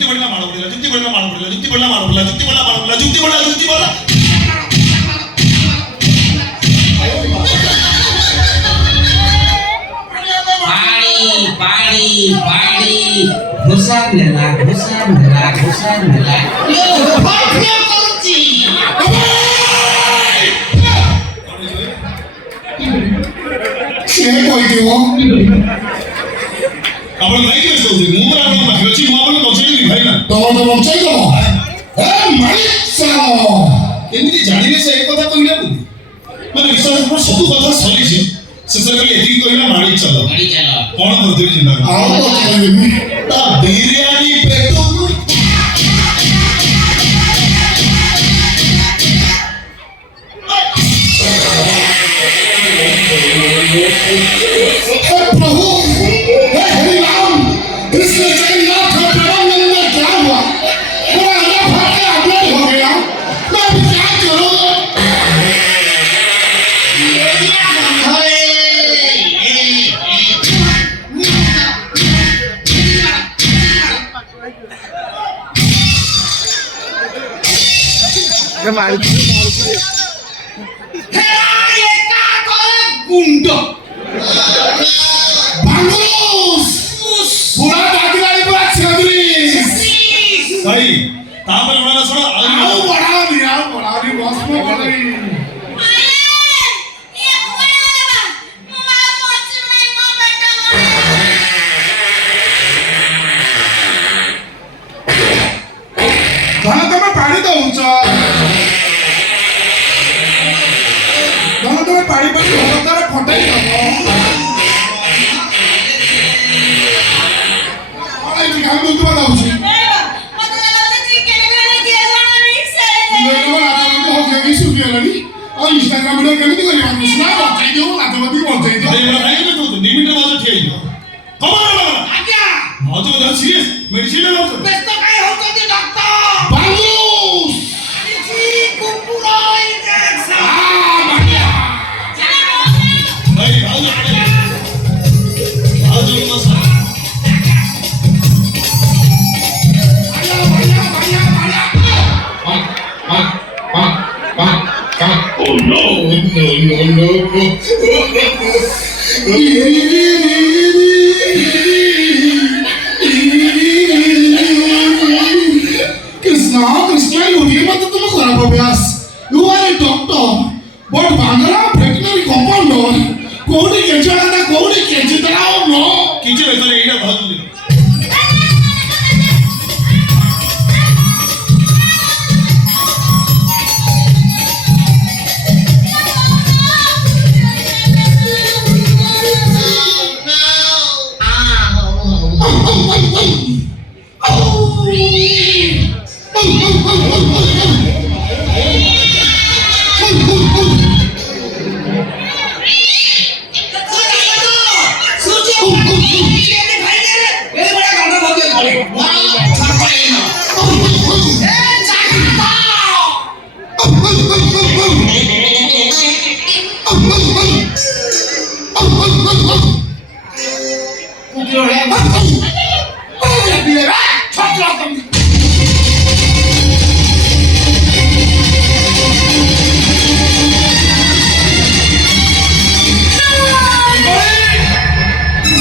जुत्ती पडला माळ पडला जुत्ती पडला माळ पडला जुत्ती पडला माळ पडला जुत्ती पडला माळ पडला जुत्ती पडला जुत्ती पडला पाणी पाणी घुसारलेला आपण नाही केलं होते मुंबई आपण भागाची मावळ बचाई भाई ना तो बचाई दो ए मालिक सालो ଏମିତି ଜାଣିଲେ ସେ ଏ କଥା କହିଲା ବୋଲି ମାନେ ବିଶ୍ୱାସ କର ସବୁ କଥା ସରିଛି ଶେଷରେ ଖାଲି ଏତିକି କହିଲା ମାଡ଼ି ଚାଲ କଣ କରିଦେବି ଚିନ୍ତା କର ଆଉ ତ କହିବି ତା ବିରିୟାନୀ ପେଟକୁ प्रभु हे हरि राम कृष्ण जगन्नाथ प्रेमानंद क्या हुआ पूरा अल्लाह भाग अपडेट हो गया मैं अभी क्या करूं गुंड बांगुस पूरा दागीदारी पूरा छेदरी भाई तापर उणाला सोडा आओ बड़ा दी बॉस में बड़ी धन तुम्हें पानी दऊचा धन तुम्हें पानी पर तारा फटाई दबो अरे जी काम तो तुम्हें दऊची इंस्टाग्राम वीडियो केमिति करिया स्ना बचाई दियो नाचवती बचाई दियो अरे भाई में तो 2 मिनिट बाद ठिया हियो खबर आज्ञा हां तो जरा सीरियस मेडिसिन लाओ व्यस्त काय होतं डॉक्टर बांगुस जी कुकुरा इंजेक्शन बढ़िया भाई बाजू मसा Oh no. Krishna, you hear what the खराब अभ्यास. You are a doctor, but Bangara veterinary compounder. कोणी केचला ना कोणी केचला नो. किचे वेतन एटा बाजू दे